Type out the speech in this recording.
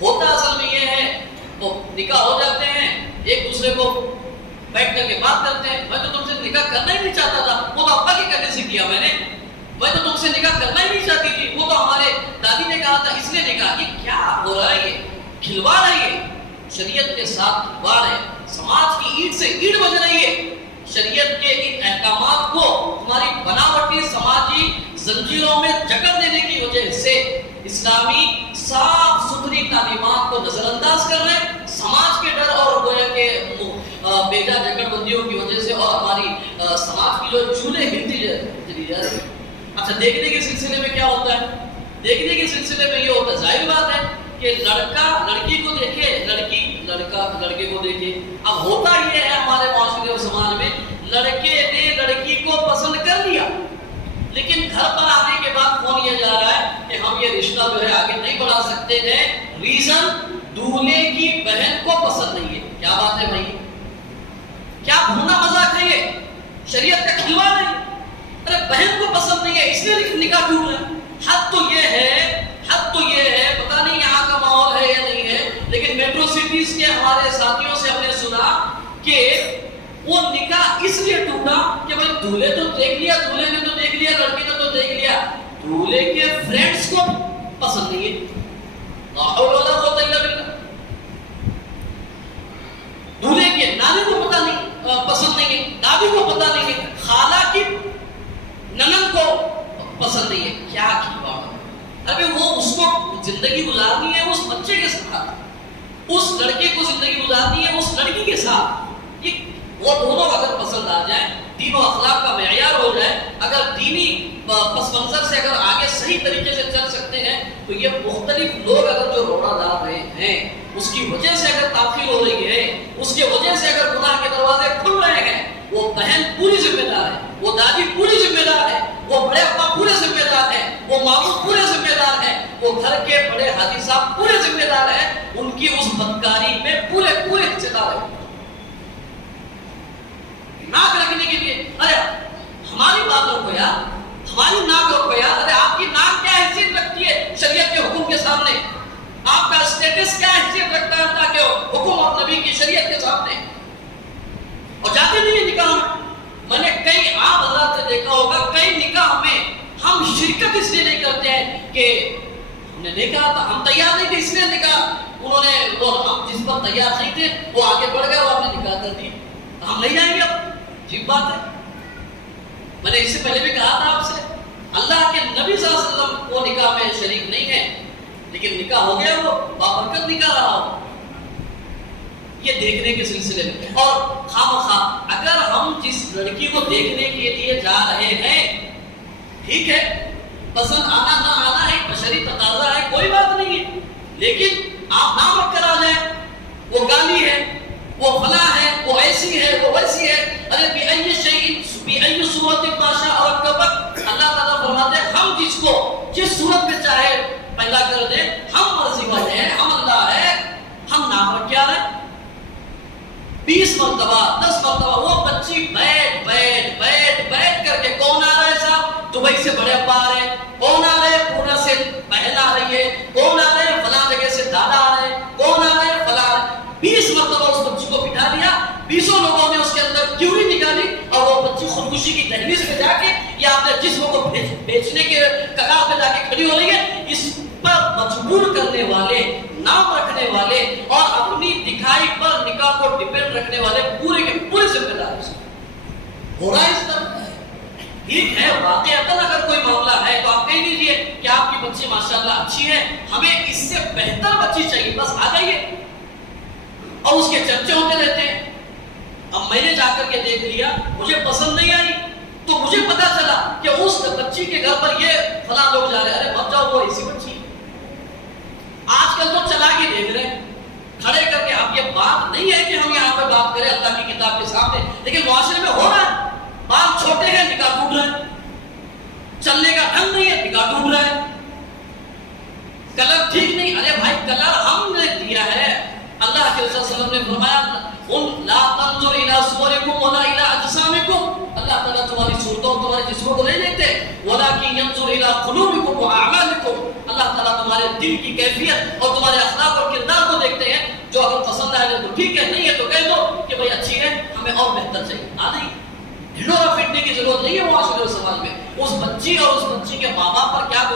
ہوتا اصل میں یہ ہے، وہ نکاح ہو جاتے ہیں، ایک دوسرے کو بیٹھ کر کے بات کرتے ہیں، میں تو تم سے نکاح کرنا ہی نہیں چاہتا تھا، وہ تو ابا کے کہنے سے کیا میں تو تم سے نکاح کرنا ہی نہیں چاہتی تھی، وہ تو ہمارے دادی نے کہا تھا اس لیے نکاح۔ یہ کیا ہو رہا ہے؟ یہ کھلواڑ ہے، یہ شریعت کے ساتھ کھلواڑ ہے، سماج کی اینٹ سے اینٹ بج رہی ہے۔ شریعت کے ان احکامات کو تمہاری بناوٹی سماجی زنجیروں میں جکڑ دینے کی وجہ سے اسلامی صاف ستھری تعلیمات کو نظر انداز کر رہے ہیں، سماج کے ڈر اور گویا کہ بیجا جکڑ بندیوں کی وجہ سے، اور ہماری سماج کی جو چولہے ہلتی چلی جا رہی ہے۔ اچھا، دیکھنے کے سلسلے میں کیا ہوتا ہے؟ دیکھنے کے سلسلے میں یہ ہوتا ہے، ظاہر بات ہے کہ لڑکا لڑکی کو دیکھے، لڑکی لڑکا لڑکے کو دیکھے۔ اب ہوتا یہ ہے ہمارے معاشرے اور سماج میں، لڑکے نے لڑکی کو پسند کر لیا، لیکن گھر پر آنے کے بعد فون یہ جا رہا ہے کہ ہم یہ رشتہ جو ہے آگے نہیں بڑھا سکتے ہیں، ریزن دولہے کی بہن کو پسند نہیں ہے۔ کیا بات ہے بھائی؟ کیا بھونا مذاق ہے یہ؟ شریعت کا کھلواڑ ہے۔ ارے بہن کو پسند نہیں ہے اس لیے نکاح ٹوٹ رہا ہے۔ حد تو یہ ہے، پتہ نہیں یہاں کا ماحول ہے یا نہیں ہے، لیکن میٹرو سٹیز کے ہمارے ساتھیوں سے ہم نے سنا کہ وہ نکاح اس لیے ٹوٹا کہ بھائی دولہے تو دیکھ لیا، دولہے نے تو دیکھ لیا، لڑکی نے تو دیکھ لیا، دولہے کے فرینڈز کو پسند نہیں ہے۔ لا حول ولا قوت الا باللہ۔ دولہے کے نانے کو پتہ نہیں پسند نہیں ہے، دادی کو پتہ نہیں ہے، خالہ کی ننند کو پسند نہیں ہے۔ کیا کھلواڑ ہے؟ ابھی وہ اس کو زندگی گزارنی ہے اس بچے کے ساتھ، اس لڑکے کو زندگی گزارنی ہے اس لڑکی کے ساتھ۔ یہ وہ دونوں اگر پسند آ جائیں، دین و اخلاق کا معیار ہو جائے، اگر دینی پس منظر سے اگر آگے صحیح طریقے سے چل سکتے ہیں، تو یہ مختلف لوگ اگر جو روڑا ڈال رہے ہیں، اس کی وجہ سے اگر تاخیر ہو رہی ہے، اس کی وجہ سے اگر گناہ کے دروازے کھل رہے ہیں، وہ بہن پوری ذمہ دار ہے، وہ دادی پوری ذمہ دار ہے، وہ بڑے ابا پورے ذمہ دار ہیں، وہ ماموں پورے ذمہ دار ہیں، وہ گھر کے بڑے حاجی صاحب پورے ذمہ دار ہیں، ان کی اس بدکاری میں پورے حصے دار ہیں۔ ناک رکھنے کے لیے، ارے ہماری بات رکھو یار، ہماری ناک رکھو یار، ارے آپ کی ناک کیا حیثیت رکھتی ہے شریعت کے حکم کے سامنے؟ آپ کا اسٹیٹس کیا حیثیت رکھتا ہے اللہ کے حکم اور نبی کی شریعت کے سامنے؟ اور جاتے نہیں ہیں نکاح میں۔ میں نے کئی عام حضرات سے دیکھا ہوگا، کئی نکاح میں ہم شرکت اس لیے نہیں کرتے ہیں کہ ہم نے نہیں کہا تھا، ہم تیار نہیں تھے اس لیے نکاح، انہوں نے وہ ہم جس پر تیار نہیں تھے وہ آگے بڑھ گئے اور ہم نے نکاح کر دی، ہم نہیں جائیں گے اب۔ عجیب بات ہے۔ میں نے اس سے پہلے بھی کہا تھا آپ سے، اللہ کے نبی صلی اللہ علیہ وسلم وہ نکاح میں شریک نہیں ہے، لیکن نکاح ہو گیا، وہ بابرکت نکاح رہا ہو۔ یہ دیکھنے کے سلسلے میں، اور خامخواہ اگر ہم جس لڑکی کو دیکھنے کے لیے جا رہے ہیں، ٹھیک ہے، پسند آنا نہ آنا ہے، بشری تقاضا ہے، کوئی بات نہیں ہے، لیکن آپ نام رکھ کر آ جائیں، وہ گالی ہے، وہ فلاں ہے، وہ ایسی ہے، وہ ویسی ہے، ارے بِأَيِّ شَيْءٍ بِأَيِّ صُورَةٍ مَا شَاءَ رَكَّبَكَ۔ اللہ تعالیٰ فرماتے ہیں ہم جس کو جس صورت میں چاہے پیدا کر دیں، ہم مرضی والے ہیں، ہم اللہ ہے، ہم نام رکھ کے آ رہے ہیں۔ 20 مرتبہ 10 مرتبہ وہ بچی بیٹھ کر کے، کون آ رہا ہے صاحب؟ دبئی سے بڑے ابا آ رہے ہیں، کون آ رہے ہیں؟ پونا سے بہن آ رہی ہے، کون آ رہے ہیں؟ فلاں جگہ سے دادا آ رہے ہیں، کون آ رہے ہیں؟ فلاں۔ 20 مرتبہ اس بچی کو بٹھا دیا، 20 لوگوں نے اس کے اندر کیوری نکالی، اور وہ بچی خودکشی کی دہلیز پہ جا کے یا اپنے جسم کو بیچنے کے کگار پہ جا کے کھڑی ہو رہی ہے۔ اس پر مجبور کرنے والے، نام رکھنے والے اور اپنی دکھائی پر نکاح کو ڈیپینڈ رکھنے والے پورے کے پورے ذمہ دار ہو رہا ہے اس طرح۔ ٹھیک ہے، واقعتاً اگر کوئی معاملہ ہے تو آپ کہہ دیجئے کہ آپ کی بچی ماشاءاللہ اچھی ہے، ہمیں اس سے بہتر بچی چاہیے، بس آ جائیے، اور اس کے چرچے ہوتے رہتے ہیں۔ اب میں نے جا کر کے دیکھ لیا، مجھے پسند نہیں آئی، تو مجھے پتا چلا کہ اس بچی کے گھر پر یہ فلاں لوگ جا رہے ہیں، ارے مت جاؤ، وہ ایسی بچی۔ آج کل تو چلا کے دیکھ رہے ہیں کھڑے کر کے۔ اب یہ بات نہیں ہے کہ ہم یہاں پہ بات کریں اللہ کی کتاب کے سامنے، لیکن معاشرے میں ہو رہا ہے، بال چھوٹے ہیں نکاح ٹوٹ رہا ہے، چلنے کا ڈھنگ نہیں ہے نکاح ٹوٹ رہا ہے، کلر ٹھیک نہیں، ارے بھائی کلر ہم نے دیا ہے، اللہ کے رسول صلی اللہ علیہ وسلم نے فرمایا لا تنظر الى صوركم ولا الى اجسامكم، اللہ تعالیٰ تمہاری صورتوں اور تمہارے جسموں کو نہیں دیکھتے، ولكن ينظر الى قلوبكم واعمالكم، اللہ تعالیٰ تمہارے دل کی کیفیت اور تمہارے اخلاق اور ہمیں اور بہتر چاہیے. نہیں ڈھنڈورا پیٹنے کی ضرورت نہیں ہے معاشرے اور سماج میں. اس بچی اور اس بچی کے ماں باپ پر کیا